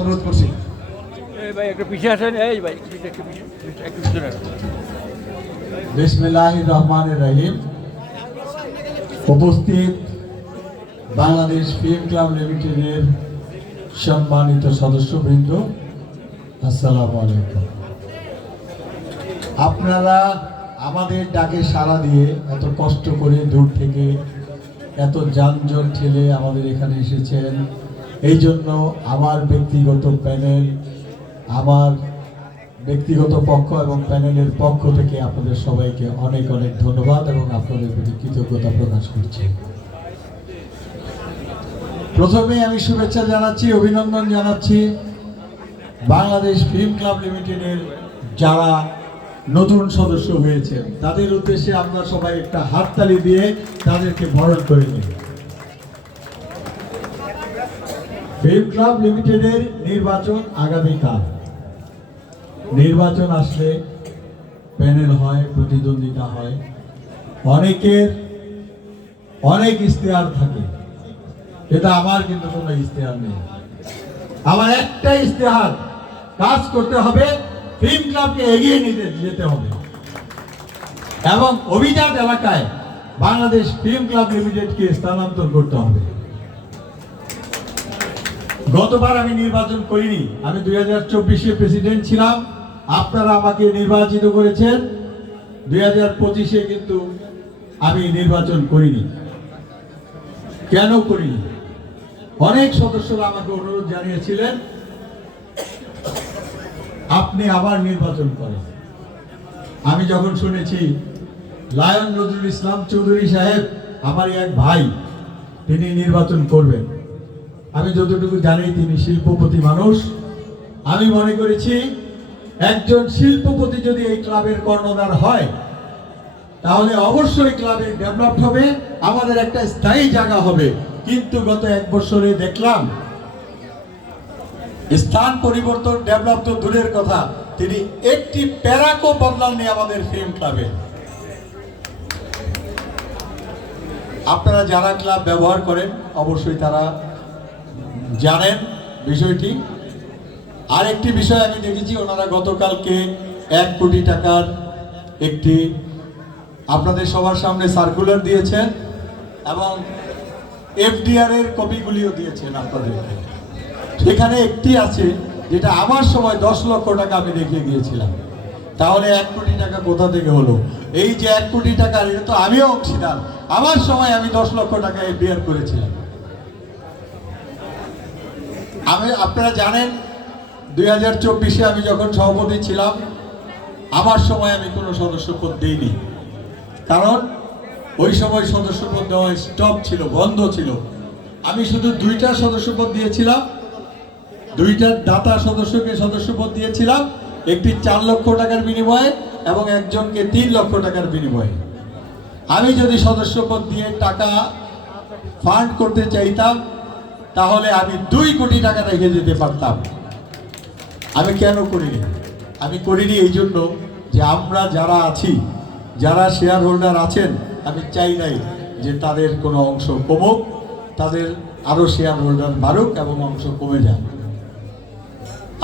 অনুরোধ করছি। বিসমিল্লাহির রহমানির রহিম। উপস্থিত বাংলাদেশ ফিল্ম ক্লাব লিমিটেডের সম্মানিত সদস্যবৃন্দ, আসসালামু আলাইকুম। আপনারা আমাদের ডাকে সাড়া দিয়ে এত কষ্ট করে দূর থেকে এত যানজট ঠেলে আমাদের এখানে এসেছেন, এই জন্য আমার ব্যক্তিগত প্যানেল, আমার ব্যক্তিগত পক্ষ এবং প্যানেলের পক্ষ থেকে আপনাদের সবাইকে অনেক অনেক ধন্যবাদ এবং আপনাদের প্রতি কৃতজ্ঞতা প্রকাশ করছি। প্রথমে আমি শুভেচ্ছা জানাচ্ছি, অভিনন্দন জানাচ্ছি বাংলাদেশ ফিল্ম ক্লাব লিমিটেডের যারা নতুন সদস্য হয়েছে তাদের উদ্দেশ্যে আমরা সবাই একটা হাততালি দিয়ে তাদেরকে বরণ করে নিই। ফিল্ম ক্লাব লিমিটেডের নির্বাচন আগামীকাল। নির্বাচন আসলে প্যানেল হয়, প্রতিদ্বন্দ্বিতা হয়, অনেকের অনেক ইশতেহার থাকে, এটা আমার কিন্তু কোনো ইশতেহার নেই। আমার একটা ইশতেহার, কাজ করতে হবে, ফিল্ম ক্লাবকে এগিয়ে নিতে যেতে হবে এবং অভিজাত এলাকায় বাংলাদেশ ফিল্ম ক্লাব লিমিটেডকে স্থানান্তর করতে হবে। গতবার আমি নির্বাচন করিনি, আমি 2024-এ প্রেসিডেন্ট ছিলাম, আপনারা আমাকে নির্বাচিত করেছেন। 2025-এ কিন্তু আমি নির্বাচন করিনি। কেন করিনি? অনেক সদস্যরা আমাকে অনুরোধ জানিয়েছিলেন আপনি আবার নির্বাচন করেন। আমি যখন শুনেছি লায়ন নজরুল ইসলাম চৌধুরী সাহেব, আমার এক ভাই, তিনি নির্বাচন করবেন, আমি যতটুকু জানি তিনি শিল্পপতি মানুষ, আমি মনে করেছি একজন শিল্পপতি যদি এই ক্লাবের কর্ণধার হয় তাহলে অবশ্যই ক্লাবের ডেভেলপ হবে, আমাদের একটা স্থায়ী জায়গা হবে। কিন্তু গত 1 বছরে দেখলাম স্থান পরিবর্তন, ডেভেলপ তো দূরের কথা, তিনি একটি প্যারাকো বদলাননি আমাদের ফিল্ম ক্লাবে। আপনারা যারা ক্লাব ব্যবহার করেন অবশ্যই তারা জানেন বিষয়টি। আরেকটি বিষয় আমি দেখেছি, ওনারা গতকালকে 1 কোটি টাকার একটি আপনাদের সবার সামনে সার্কুলার দিয়েছেন এবং এফডিআর এর কপিগুলিও দিয়েছেন আপনাদেরকে। সেখানে একটি আছে যেটা আমার সময় 10 লক্ষ টাকা আমি দেখে গিয়েছিলাম। তাহলে 1 কোটি টাকা কোথা থেকে হলো? এই যে 1 কোটি টাকা, এটা তো আমিও অংশীদার, আমার সময় আমি 10 লক্ষ টাকা এফডিআর করেছিলাম। আপনারা জানেন 2024-এ আমি যখন সভাপতি ছিলাম, আমার সময় আমি কোনো সদস্যপদ দিইনি, কারণ ওই সময় সদস্যপদ দেওয়া স্টপ ছিল, বন্ধ ছিল। আমি শুধু 2টা সদস্যপদ দিয়েছিলাম, 2টা দাতা সদস্যকে সদস্যপদ দিয়েছিলাম, একটি 4 লক্ষ টাকার বিনিময়ে এবং একজনকে 3 লক্ষ টাকার বিনিময়ে। আমি যদি সদস্যপদ দিয়ে টাকা ফান্ড করতে চাইতাম তাহলে আমি 2 কোটি টাকা রেখে যেতে পারতাম। আমি কেন করিনি? আমি করিনি এই জন্য যে আমরা যারা আছি, যারা শেয়ার হোল্ডার আছেন, আমি চাই নাই যে তাদের কোনো অংশ কমুক, তাদের আরও শেয়ার হোল্ডার বাড়ুক এবং অংশ কমে যাক।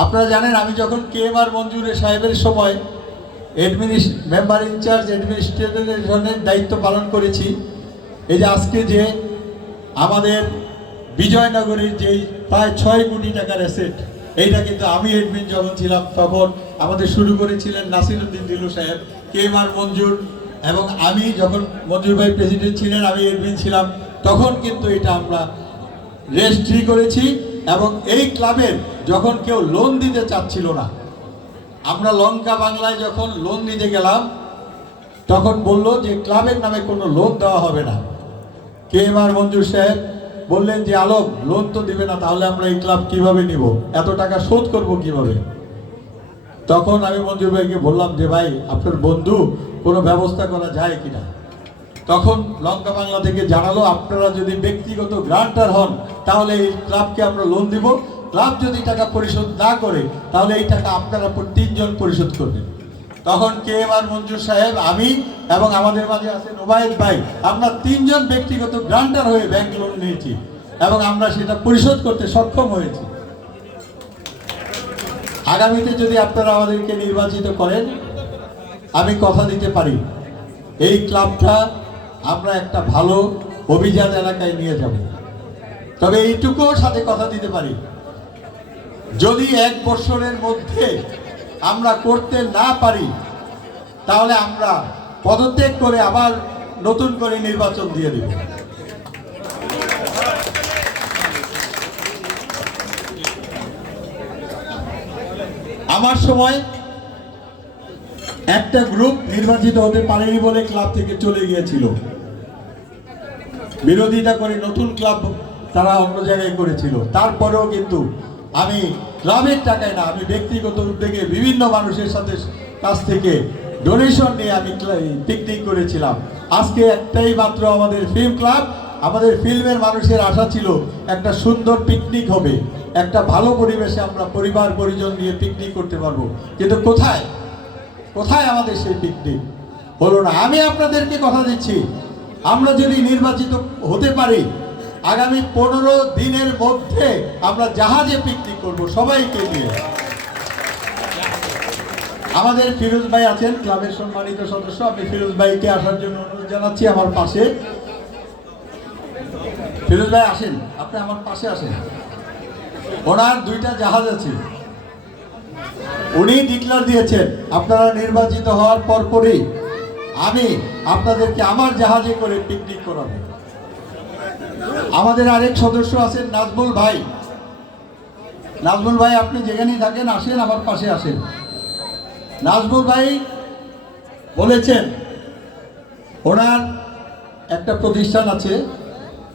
আপনারা জানেন আমি যখন KMR মঞ্জুরে সাহেবের সময় মেম্বার ইনচার্জ অ্যাডমিনিস্ট্রেটরের দায়িত্ব পালন করেছি, এই যে আজকে যে আমাদের বিজয়নগরের যেই প্রায় 6 কোটি টাকার অ্যাসেট, এইটা কিন্তু আমি এডমিন যখন ছিলাম তখন আমাদের শুরু করেছিলেন নাসিরউদ্দিন দিলু সাহেব, KMR মঞ্জুর, এবং আমি যখন মঞ্জুর ভাই প্রেসিডেন্ট ছিলেন, আমি এডমিন ছিলাম, তখন কিন্তু এটা আমরা রেজিস্ট্রি করেছি। এবং এই ক্লাবের যখন কেউ লোন দিতে চাচ্ছিল না, আমরা লঙ্কা বাংলায় যখন লোন দিতে গেলাম তখন বলল যে ক্লাবের নামে কোনো লোন দেওয়া হবে না। KMR মঞ্জুর সাহেব বললেন যে আলোক, লোন তো দিবে না, তাহলে আমরা এই ক্লাব কিভাবে নিব, এত টাকা শোধ করব কিভাবে? তখন আমি মঞ্জুর ভাইকে বললাম যে ভাই, আপনার বন্ধু, কোনো ব্যবস্থা করা যায় কিনা। তখন লঙ্কা বাংলা থেকে জানালো আপনারা যদি ব্যক্তিগত গ্রান্টার হন তাহলে এই ক্লাবকে আমরা লোন দিব, ক্লাব যদি টাকা পরিশোধ না করে তাহলে এই টাকা আপনারা 3 জন পরিশোধ করবেন। তখন KMR মঞ্জুর সাহেব, আমি এবং আমাদের মাঝে আছেন ওবায়দ ভাই, আমরা 3 জন ব্যক্তিগত গ্রান্টার হয়ে ব্যাংক লোন নিয়েছি এবং আমরা সেটা পরিশোধ করতে সক্ষম হয়েছি। আগামীতে যদি আপনারা আমাদেরকে নির্বাচিত করেন, আমি কথা দিতে পারি এই ক্লাবটা আমরা একটা ভালো অভিজাত এলাকায় নিয়ে যাব। তবে এইটুকুও সাথে কথা দিতে পারি, যদি 1 বছরের মধ্যে আমরা করতে না পারি তাহলে আমরা পদত্যাগ করে আবার নতুন করে নির্বাচন দিয়ে দেব। আমার সময় একটা গ্রুপ নির্বাচিত হতে পারেনি বলে ক্লাব থেকে চলে গিয়েছিল, বিরোধিতা করে নতুন ক্লাব তারা অন্য জায়গায় করেছিল। তারপরেও কিন্তু আমি ক্লাবের টাকায় না, আমি ব্যক্তিগত উদ্যোগে বিভিন্ন মানুষের সাথে কাছ থেকে ডোনেশন নিয়ে আমি পিকনিক করেছিলাম। আজকে একটাই মাত্র আমাদের ফিল্ম ক্লাব, আমাদের ফিল্মের মানুষের আশা ছিল একটা সুন্দর পিকনিক হবে, একটা ভালো পরিবেশে আমরা পরিবার পরিজন নিয়ে পিকনিক করতে পারবো, কিন্তু কোথায় কোথায় আমাদের সেই পিকনিক হলো না। আমি আপনাদেরকে কথা দিচ্ছি, আমরা যদি নির্বাচিত হতে পারি আগামী 15 দিনের মধ্যে আমরা জাহাজে পিকনিক করব সবাইকে নিয়ে। আমাদের ফিরোজ ভাই আছেন ক্লাবের সম্মানিত সদস্য, আমি ফিরোজ ভাইকে আসার জন্য অনুরোধ জানাচ্ছি আমার পাশে। ফিরোজ ভাই আসেন, আপনি আমার পাশে আসেন। ওনার 2টা জাহাজ আছে, উনি ডিক্লার দিয়েছেন আপনারা নির্বাচিত হওয়ার পরপরই আমি আপনাদেরকে আমার জাহাজে করে পিকনিক করাবো। আমাদের আরেক সদস্য আছেন নাজমুল ভাই। নাজমুল ভাই আপনি যেখানেই থাকেন আসেন, আমার পাশে আসেন। নাজমুল ভাই বলেছেন ওনার একটা প্রতিষ্ঠান আছে,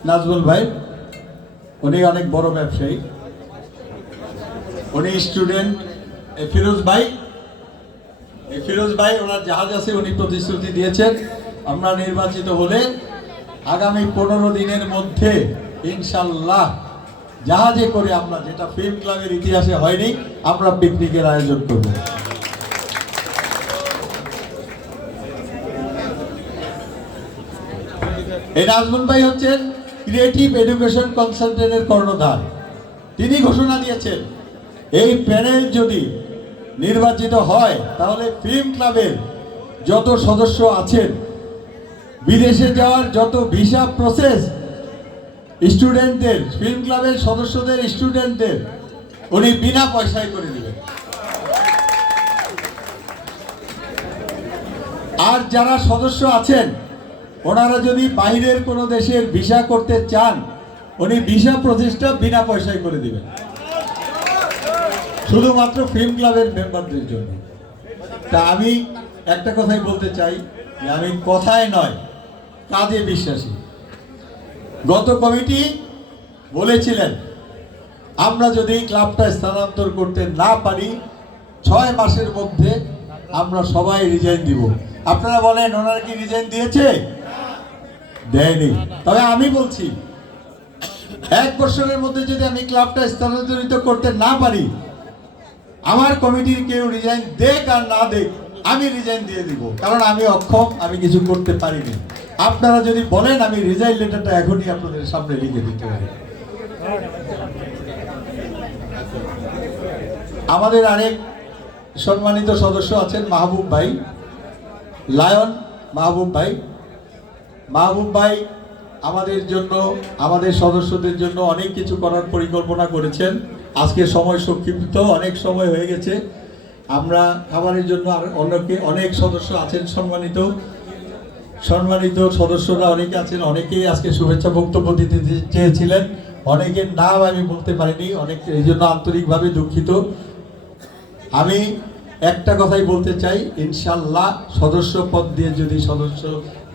নাজমুল ভাই উনি অনেক বড় ব্যবসায়ী, উনি স্টুডেন্ট। ফিরোজ ভাই ওনার জাহাজ আছে, উনি প্রতিশ্রুতি দিয়েছেন আমরা নির্বাচিত হলে আগামী 15 দিনের মধ্যে ইনশাল্লাহ জাহাজে করে আমরা, যেটা ফিল্ম ক্লাবের ইতিহাসে হয়নি, আমরা পিকনিকের আয়োজন করব। এই নাজমুল ভাই হচ্ছেন ক্রিয়েটিভ এডুকেশন কনসালটেন্টের কর্ণধার। তিনি ঘোষণা দিয়েছেন এই প্যানেল যদি নির্বাচিত হয় তাহলে ফিল্ম ক্লাবের যত সদস্য আছেন, বিদেশে যাওয়ার যত ভিসা প্রসেস স্টুডেন্টদের, ফিল্ম ক্লাবের সদস্যদের স্টুডেন্টদের উনি বিনা পয়সায় করে দিবেন। আর যারা সদস্য আছেন ওনারা যদি বাইরের কোনো দেশের ভিসা করতে চান, উনি ভিসা প্রসেসটা বিনা পয়সায় করে দিবেন, শুধুমাত্র ফিল্ম ক্লাবের মেম্বারদের জন্য। তা আমি একটা কথাই বলতে চাই যে আমি কথায় নয় কাজে বিশ্বাসী। গত কমিটি বলেছিলেন আমরা যদি ক্লাবটা স্থানান্তর করতে না পারি 6 মাসের মধ্যে আমরা সবাই রিজাইন দিব। আপনারা বলেন ওনারা কি রিজাইন দিয়েছে? দেয়নি। তবে আমি বলছি 1 বছরের মধ্যে যদি আমি ক্লাবটা স্থানান্তরিত করতে না পারি, আমার কমিটির কেউ রিজাইন দেখ আর না দেখ, আমি রিজাইন দিয়ে দিব, কারণ আমি অক্ষম, আমি কিছু করতে পারিনি। আপনারা যদি বলেন আমি রিজাইন লেটারটা এখনই আপনাদের সামনে লিখে দিতে পারি। আমাদের আরেক সম্মানিত সদস্য আছেন মাহবুব ভাই, লায়ন মাহবুব ভাই। মাহবুব ভাই আমাদের জন্য, আমাদের সদস্যদের জন্য অনেক কিছু করার পরিকল্পনা করেছেন। আজকে সময় সংক্ষিপ্ত, অনেক সময় হয়ে গেছে। আমরা খাবারের জন্য আর অনেক সদস্য আছেন, সম্মানিত সদস্যরা অনেকে আছেন, অনেকেই আজকে শুভেচ্ছা বক্তব্য দিতে চেয়েছিলেন, অনেকের নাম আমি বলতে পারিনি, অনেক এই জন্য আন্তরিকভাবে দুঃখিত। আমি একটা কথাই বলতে চাই, ইনশাল্লাহ সদস্য পদ দিয়ে যদি সদস্য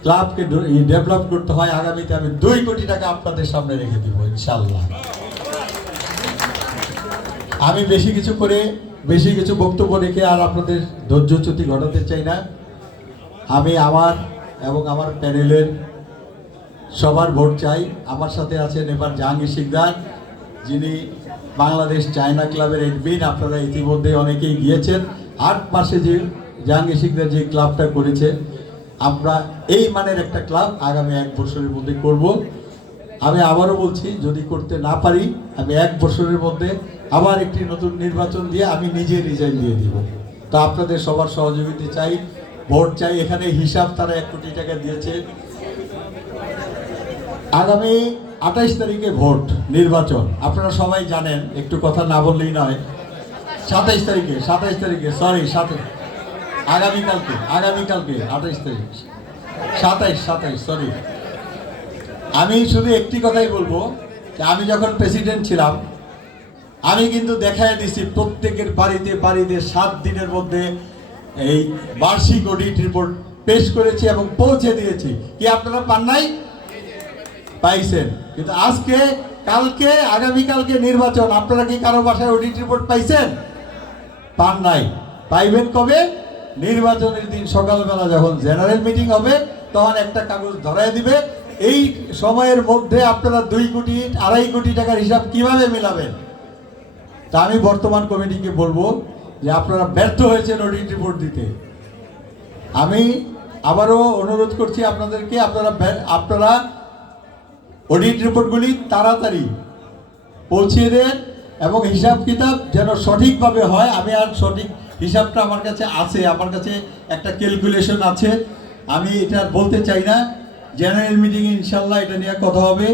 ক্লাবকে ডেভেলপ করতে হয়, আগামীতে আমি 2 কোটি টাকা আপনাদের সামনে রেখে দিব ইনশাল্লাহ। আমি বেশি কিছু বক্তব্য রেখে আর আপনাদের ধৈর্যচ্যুতি ঘটাতে চাই না। আমি আমার এবং আমার প্যানেলের সবার ভোট চাই। আমার সাথে আছেন এবার জাহাঙ্গীর শিকদার, যিনি বাংলাদেশ চায়না ক্লাবের এডমিন। আপনারা ইতিমধ্যে অনেকেই গিয়েছেন। 8 মাসে যে জাহাঙ্গীর শিকদার যে ক্লাবটা করেছে, আমরা এই মানের একটা ক্লাব আগামী 1 বছরের মধ্যে করব। আমি আবারও বলছি, যদি করতে না পারি আমি 1 বছরের মধ্যে আবার একটি নতুন নির্বাচন দিয়ে আমি নিজে রিজাইন দিয়ে দিব। তো আপনাদের সবার সহযোগিতা চাই, ভোট চাই। এখানে হিসাব তারা 1 কোটি টাকা দিয়েছে। আগামী 28 তারিখে ভোট নির্বাচন, আপনারা সবাই জানেন, একটু কথা না বললেই নয়। 27 তারিখে সরি, আগামীকালকে 28 তারিখ 27 সরি। আমি শুধু একটি কথাই বলবো যে আমি যখন প্রেসিডেন্ট ছিলাম আমি কিন্তু দেখায় দিছি প্রত্যেকের বাড়িতে 7 দিনের মধ্যে এই বার্ষিক অডিট রিপোর্ট পেশ করেছি এবং পৌঁছে দিয়েছি। কি আপনারা পান নাই? পাইছেন। কিন্তু আজকে আগামীকালকে নির্বাচন, আপনারা কি কারো বাসায় অডিট রিপোর্ট পাইছেন? পান নাই। পাইবেন কবে? নির্বাচনের দিন সকালবেলা যখন জেনারেল মিটিং হবে তখন একটা কাগজ ধরায় দিবে। এই সময়ের মধ্যে আপনারা 2 কোটি 2.5 কোটি টাকার হিসাব কিভাবে মিলাবেন? তা আমি বর্তমান কমিটিকে বলবো যে আপনারা ব্যর্থ হয়েছেন অডিট রিপোর্ট দিতে। আমি আবারও অনুরোধ করছি আপনাদেরকে, আপনারা অডিট রিপোর্টগুলি তাড়াতাড়ি পৌঁছে দেন এবং হিসাব কিতাব যেন সঠিকভাবে হয়। আমি আর সঠিক হিসাবটা আমার কাছে আছে, আমার কাছে একটা ক্যালকুলেশন আছে, আমি এটা বলতে চাই না। জেনারেল মিটিংয়ে ইনশাল্লাহ এটা নিয়ে কথা হবে।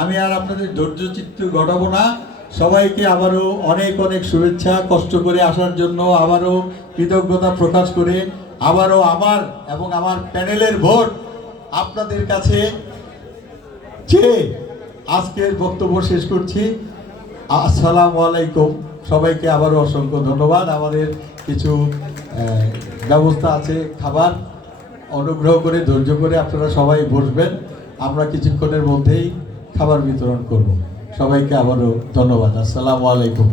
আমি আর আপনাদের ধৈর্যচিত্ত ঘটাবো না। সবাইকে আবারও অনেক অনেক শুভেচ্ছা, কষ্ট করে আসার জন্য আবারও কৃতজ্ঞতা প্রকাশ করে আবারও আমার এবং আমার প্যানেলের ভোট আপনাদের কাছে চেয়ে আজকের বক্তব্য শেষ করছি। আসসালামু আলাইকুম। সবাইকে আবারও অসংখ্য ধন্যবাদ। আমাদের কিছু ব্যবস্থা আছে খাবার, অনুগ্রহ করে ধৈর্য করে আপনারা সবাই বসবেন, আমরা কিছুক্ষণের মধ্যেই খাবার বিতরণ করব। সবাইকে আবারও ধন্যবাদ। আসসালামু আলাইকুম।